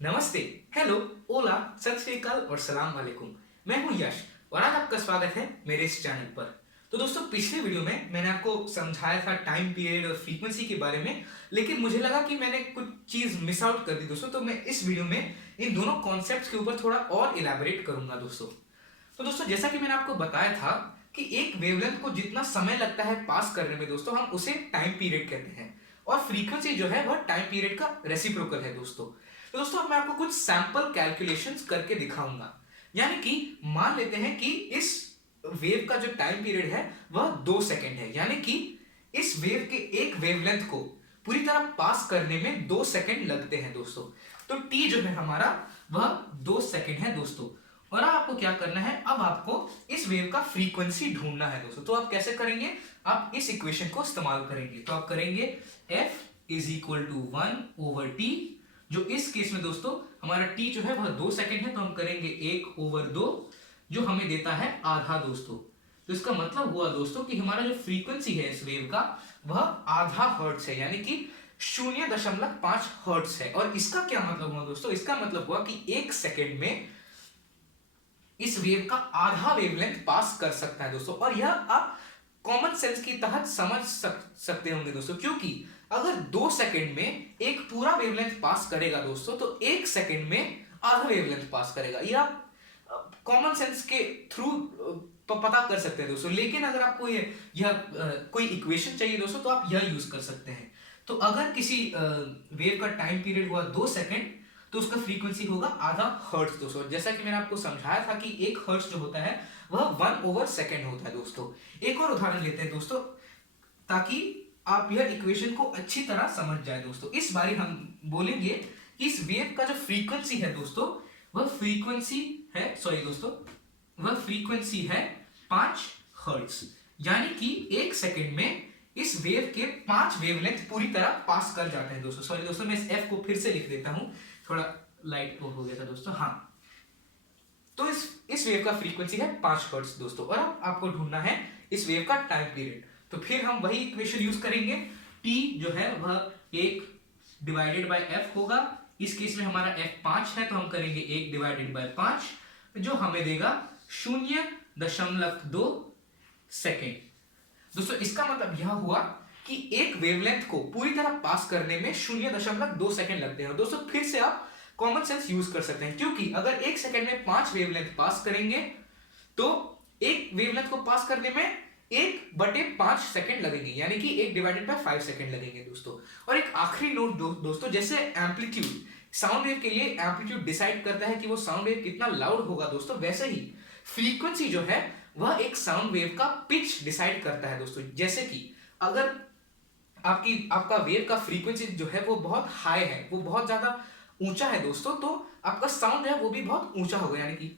नमस्ते, हेलो, ओला, सत श्री अकाल और सलाम वालेकुम। मैं हूं यश और आज आपका स्वागत है मेरे इस चैनल पर। तो दोस्तों, पिछले वीडियो में मैंने आपको समझाया था टाइम पीरियड और फ्रीक्वेंसी के बारे में, लेकिन मुझे लगा कि मैंने कुछ चीज मिस आउट कर दी दोस्तों। तो मैं इस वीडियो में इन दोनों कॉन्सेप्ट्स के ऊपर थोड़ा और इलैबोरेट करूंगा दोस्तों। तो दोस्तों, जैसा कि मैंने आपको बताया था कि एक वेवलेंथ को जितना समय लगता है पास करने में दोस्तों, हम उसे टाइम पीरियड कहते हैं और फ्रीक्वेंसी जो है वह टाइम पीरियड का रेसिप्रोकल है दोस्तों। तो दोस्तों, अब मैं आपको कुछ सैंपल कैलकुलेशंस करके दिखाऊंगा। यानी कि मान लेते हैं कि इस वेव का जो टाइम पीरियड है वह 2 सेकंड है, यानी कि इस वेव के एक वेवलेंथ को पूरी तरह पास करने में 2 सेकंड लगते हैं दोस्तों। तो टी जो है हमारा वह 2 सेकंड है दोस्तों। और अब आपको क्या करना है, अब आपको इस वेव का फ्रीक्वेंसी ढूंढना है दोस्तों। तो आप कैसे करेंगे, आप इस इक्वेशन को इस्तेमाल करेंगे। तो आप करेंगे F is equal to 1/t, जो इस केस में दोस्तों हमारा t जो है वह 2 सेकंड है, तो हम करेंगे 1/2, जो हमें देता है आधा दोस्तों। तो इसका मतलब हुआ दोस्तों कि हमारा जो फ्रीक्वेंसी है इस वेव का वह आधा हर्ट्ज है, यानी कि 0.5 हर्ट्ज है। और इसका क्या मतलब हुआ दोस्तों, इसका मतलब हुआ कि 1 सेकंड में इस वेव का आधा वेवलेंथ पास कर सकता है दोस्तों। और यह आप कॉमन सेंस के तहत समझ सकते होंगे दोस्तों, क्योंकि अगर 2 सेकंड में एक पूरा वेवलेंथ पास करेगा दोस्तों, तो 1 सेकंड में आधा वेवलेंथ पास करेगा। यह आप कॉमन सेंस के थ्रू पता कर सकते हैं दोस्तों। लेकिन अगर आपको कोई इक्वेशन चाहिए दोस्तों, तो आप यह यूज कर सकते हैं। तो अगर किसी वेव का टाइम पीरियड हुआ 2 सेकंड, तो उसका फ्रीक्वेंसी होगा आधा हर्ट्ज दोस्तों। जैसा कि मैंने आपको समझाया था कि 1 हर्ट्ज जो होता है वह 1/सेकंड होता है दोस्तों। एक और उदाहरण लेते हैं दोस्तों, ताकि आप यह इक्वेशन को अच्छी तरह समझ जाए दोस्तों। इस बारी हम बोलेंगे कि इस वेव का जो फ्रीक्वेंसी है दोस्तों, वह फ्रीक्वेंसी है 5 हर्ट्ज, यानी कि 1 सेकंड में इस वेव के 5 वेवलेंथ पूरी तरह पास कर जाते हैं दोस्तों। सॉरी दोस्तों, मैं इस एफ को फिर से लिख देता हूं, थोड़ा लाइट हो गया था दोस्तों। हाँ, तो इस वेव का फ्रीक्वेंसी है 5 हर्ट्ज दोस्तों। और अब आपको ढूंढना है इस वेव का टाइम पीरियड। तो फिर हम वही इक्वेशन यूज करेंगे। t जो है वह 1 डिवाइडेड बाय f होगा। इस केस में हमारा f 5 है, तो हम करेंगे 1 डिवाइडेड बाय 5, जो हमें देगा 0.2 सेकेंड दोस्तों। इसका मतलब यह हुआ कि एक वेवलेंथ को पूरी तरह पास करने में 0.2 सेकेंड लगते हैं। दोस्तों, फिर से आप कॉमन सेंस यूज कर सकते हैं, क्योंकि अगर 1 सेकेंड में 5 वेवलेंथ पास करेंगे, तो एक वेवलेंथ को पास करने में 1/5 सेकेंड लगेंगे, यानी कि 1 डिवाइडेड बाय 5 सेकेंड लगेंगे दोस्तों। और एक आखिरी नोट दोस्तों, जैसे एम्पलीट्यूड साउंड वेव के लिए एम्पलीट्यूड डिसाइड करता है कि वो साउंड वेव कितना लाउड होगा दोस्तों, वैसे ही फ्रीक्वेंसी जो है वह एक साउंड वेव का पिच डिसाइड करता है दोस्तों। जैसे कि अगर आपका वेव का फ्रीक्वेंसी जो है वो बहुत हाई है, वो बहुत ज्यादा ऊंचा है दोस्तों, तो आपका साउंड है वो भी बहुत ऊंचा होगा, यानी कि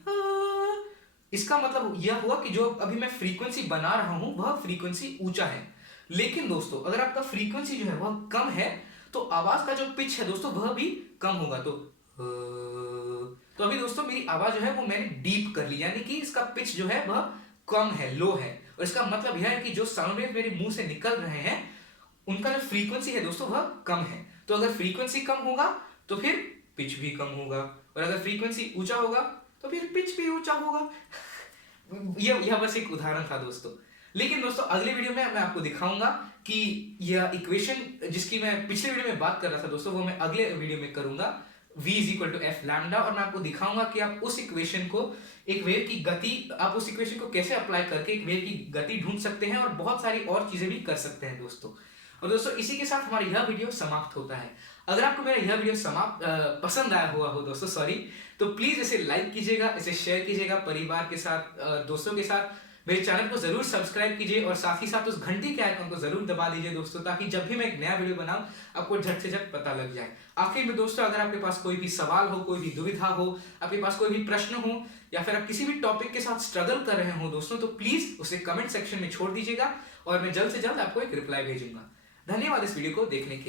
इसका मतलब यह हुआ कि जो अभी मैं फ्रीक्वेंसी बना रहा हूं वह फ्रीक्वेंसी ऊंचा है। लेकिन दोस्तों, अगर आपका फ्रीक्वेंसी जो है वह कम है, तो आवाज का जो पिच है दोस्तों वह भी कम होगा। तो अभी दोस्तों मेरी आवाज जो है वो मैंने डीप कर ली, यानी कि इसका पिच जो है वह कम है, लो है। और इसका मतलब यह है कि जो साउंड वेव मेरे मुंह से निकल रहे हैं उनका जो फ्रीक्वेंसी है दोस्तों वह कम है। तो अगर फ्रीक्वेंसी कम होगा तो फिर पिच भी कम होगा, और अगर फ्रीक्वेंसी ऊंचा होगा तो फिर पिच भी ऊंचा होगा। यह बस एक उदाहरण था दोस्तों। लेकिन दोस्तों, अगले वीडियो में मैं आपको दिखाऊंगा कि यह इक्वेशन जिसकी मैं पिछले वीडियो में बात कर रहा था दोस्तों, वो मैं अगले वीडियो में करूंगा, v is equal to f lambda. और मैं आपको दिखाऊंगा कि आप उस इक्वेशन को, एक वेव की गति, आप उस इक्वेशन को कैसे अप्लाई करके एक वेव की गति ढूंढ सकते हैं, और बहुत सारी और चीजें भी कर सकते हैं दोस्तों। और दोस्तों, इसी के साथ हमारा यह वीडियो समाप्त होता है। अगर आपको मेरा यह वीडियो पसंद आया हुआ हो दोस्तों, तो प्लीज इसे लाइक कीजिएगा, इसे शेयर कीजिएगा परिवार के साथ, दोस्तों के साथ। मेरे चैनल को जरूर सब्सक्राइब कीजिए, और साथ ही साथ उस घंटी के आइकन को जरूर दबा दीजिए दोस्तों, ताकि जब भी मैं एक नया वीडियो बनाऊं आपको झट से झट पता लग जाए। आखिर में दोस्तों, अगर आपके पास कोई भी सवाल हो, कोई भी दुविधा हो, आपके पास कोई भी प्रश्न हो, या फिर आप किसी भी टॉपिक के साथ स्ट्रगल कर रहे हो दोस्तों, तो प्लीज उसे कमेंट सेक्शन में छोड़ दीजिएगा, और मैं जल्द से जल्द आपको एक रिप्लाई भेजूंगा। धन्यवाद इस वीडियो को देखने के लिए।